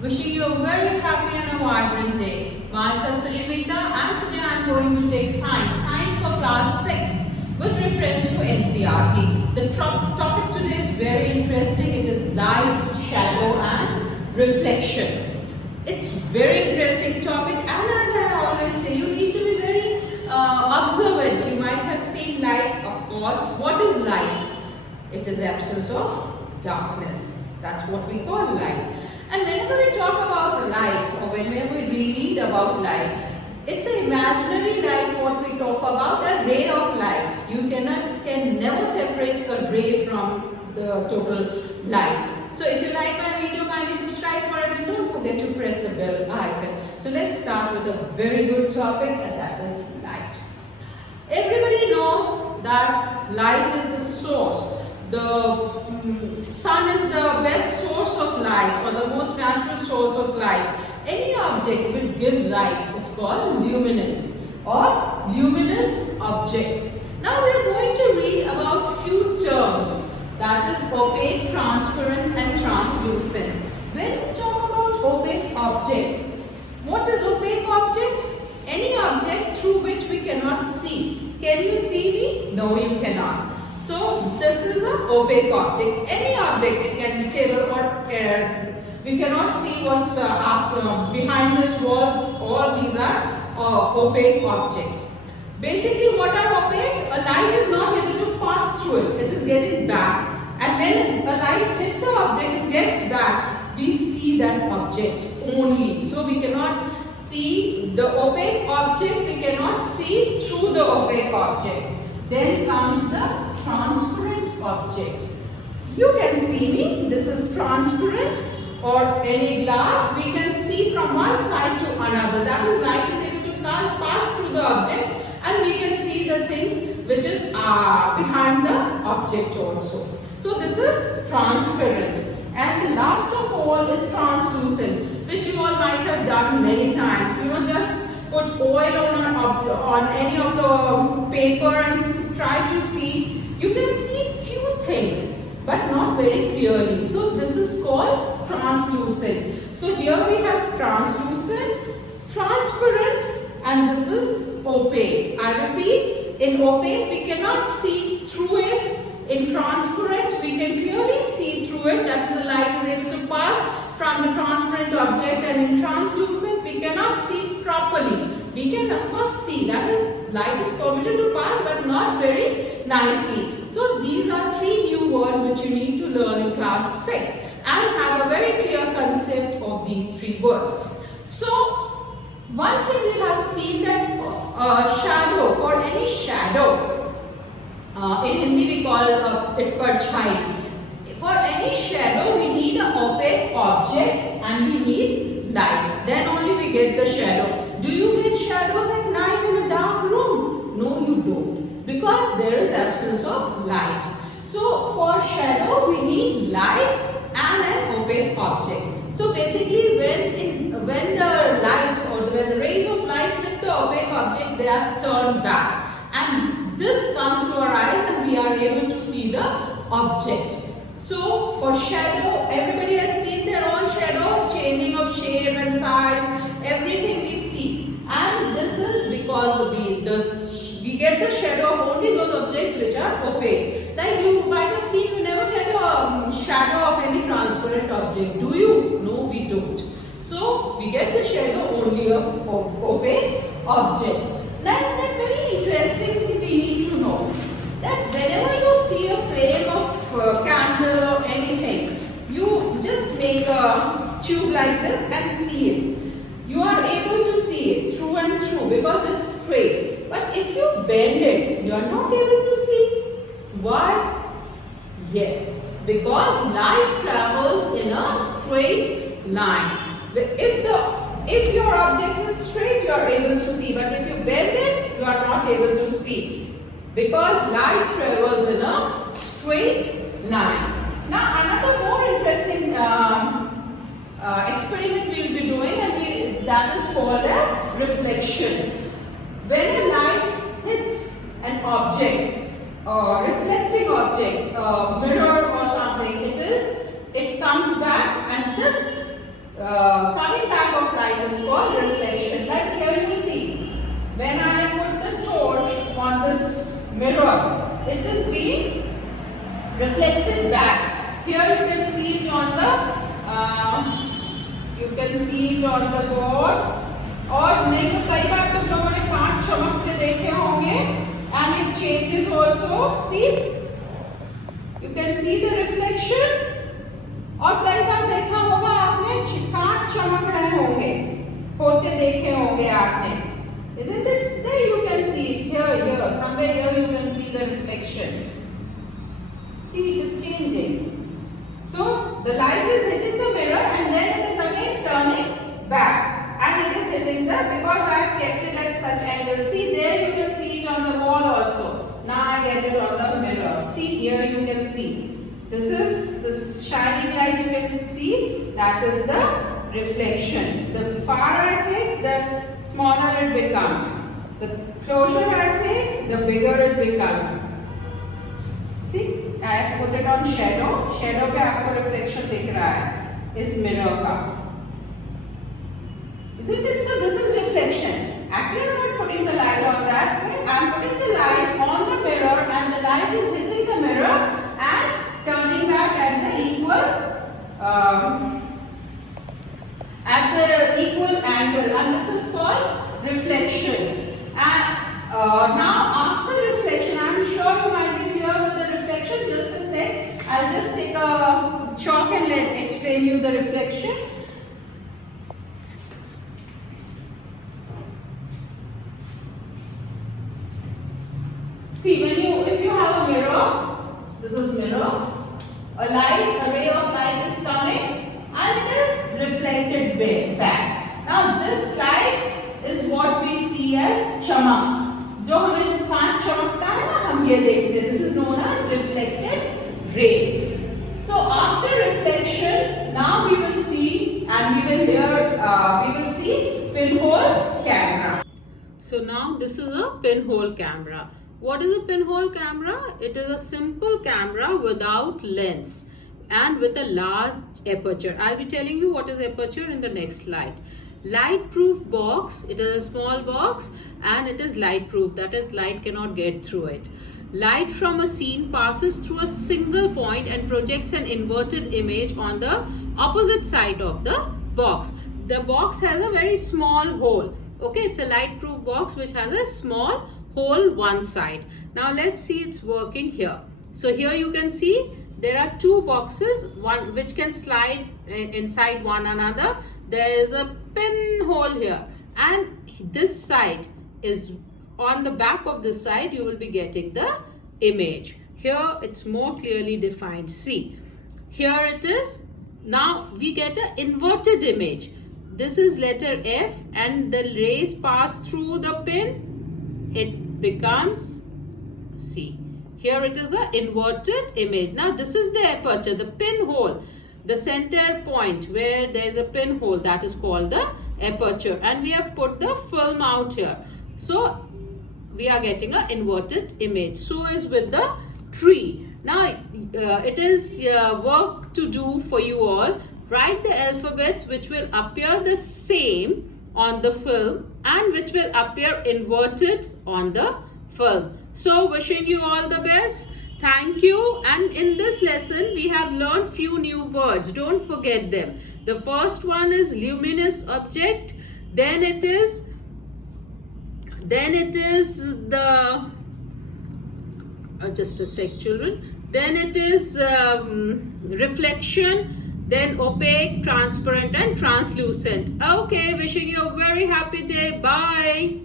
Wishing you a very happy and a vibrant day. Myself Sushmita and today I am going to take science. Science for class 6 with reference to NCERT. The topic today is very interesting. It is light, shadow and reflection. It's very interesting topic and as I always say, you need to be very observant. You might have seen light, of course. What is light? It is absence of darkness. That's what we call light. And whenever we talk about light or whenever we read about light, it's an imaginary light what we talk about, a ray of light. You can never separate a ray from the total light. So if you like my video, kindly subscribe for it and don't forget to press the bell icon. So let's start with a very good topic and that is light. Everybody knows that light is the source. The sun is the best source of light or the most natural source of light. Any object which gives light is called luminant or luminous object. Now we are going to read about few terms, that is opaque, transparent and translucent. When we talk about opaque object, what is opaque object? Any object through which we cannot see. Can you see me? No, you cannot. So this is an opaque object. Any object, it can be table or air. We cannot see what's behind this wall. All these are opaque object. Basically, what are opaque? A light is not able to pass through it. It is getting back. And when a light hits an object, it gets back. We see that object only. So we cannot see the opaque object. We cannot see through the opaque object. Then comes the transparent object. You can see me. This is transparent or any glass. We can see from one side to another. That is, light is able to pass through the object and we can see the things which is behind the object also. So this is transparent. And the last of all is translucent, which you all might have done many times. You know, just put oil on any of the paper and try to see. You can see few things but not very clearly. So this is called translucent. So here we have translucent, transparent and this is opaque. I repeat, in opaque we cannot see through it. In transparent we can clearly see through it. That is, the light is able to pass from the transparent object, and in translucent we cannot see properly. We can of course see, that is, light is permitted to pass but not very nicely. So these are three new words which you need to learn in class 6 and have a very clear concept of these three words. So one thing we have seen that shadow, for any shadow, in Hindi we call it parchai. For any shadow we need an opaque object and we need light. Then only we get the shadow. Do you get shadows at night in a dark room? No, you don't, because there is absence of light. So for shadow we need light and an opaque object. So basically when the light or when the rays of light hit the opaque object, they are turned back and this comes to our eyes and we are able to see the object. So for shadow, everybody has seen their own shadow, changing of shape and size, everything we see. And this is because of we get the shadow of only those objects which are opaque. Like you might have seen, you never get a shadow of any transparent object. Do you? No, we don't. So we get the shadow only of opaque objects. Now that very interesting thing we need to know, that whenever you see a flame of candle or anything, you just make a tube like this and see it. You are able to see it through and through because it's straight. But if you bend it, you are not able to see. Why? Yes, because light travels in a straight line. If your object is straight, you are able to see, but if you bend it, you are not able to see, because light travels in a straight line. Now another more interesting experiment we will be doing, and that is called as reflection. When a light hits an object, reflecting object, mirror or something, it comes back and this coming back of light is called reflection. Like here you see, when I put the torch on this mirror, it is being reflected back. Here you can see it on the board. और नहीं तो कई बार तुम लोगों ने कांच चमकते देखे होंगे, and it changes also. See, you can see the reflection. और कई बार देखा होगा आपने कांच चमक रहे होते देखे होंगे आपने. Isn't it? There you can see it here, somewhere here you can see the reflection. See, it is changing. So the light is hitting the mirror and then it is again turning back. And it is hitting because I have kept it at such angle. See, there you can see it on the wall also. Now I get it on the mirror. See, here you can see. This is this shining light you can see. That is the reflection. The far I take, the smaller it becomes. The closer I take, the bigger it becomes. See, I have put it on shadow. Shadow पे आपको reflection दिख रहा है इस mirror का. Isn't it? So this is reflection. Actually, I am not putting the light on that. I am putting the light on the mirror, and the light is hitting the mirror and turning back at the equal angle, and this is called reflection. And now after reflection, I am sure you might be clear with the reflection. Just a sec. I'll just take a chalk and explain you the reflection. See, if you have a mirror, this is mirror, a ray of light is coming and it is reflected back. Now this light is what we see as chamak. जो हमें कांच चमकता है ना, हम ये देखते हैं. This is known as reflected ray. So after reflection, now we will see and we will see pinhole camera. So now this is a pinhole camera. What is a pinhole camera? It is a simple camera without lens and with a large aperture. I'll be telling you what is aperture in the next slide. Light proof box. It is a small box and it is light proof. That is, light cannot get through it. Light from a scene passes through a single point and projects an inverted image on the opposite side of the box. The box has a very small hole. Okay, it's a light proof box which has a small hole one side. Now let's see it's working here. So here you can see there are two boxes, one which can slide inside one another. There is a pinhole here, and this side is on the back of this side. You will be getting the image. Here it's more clearly defined. See, here it is. Now we get an inverted image. This is letter F and the rays pass through the pin. It becomes C. Here it is an inverted image. Now this is the aperture, the pinhole, the center point where there is a pinhole, that is called the aperture, and we have put the film out here. So we are getting an inverted image. So is with the tree. Now it is work to do for you all. Write the alphabets which will appear the same on the film and which will appear inverted on the film. So wishing you all the best. Thank you. And in this lesson we have learned few new words. Don't forget them. The first one is luminous object. Then it is the just a sec, children. Then it is reflection. Then opaque, transparent and translucent. Okay, wishing you a very happy day. Bye.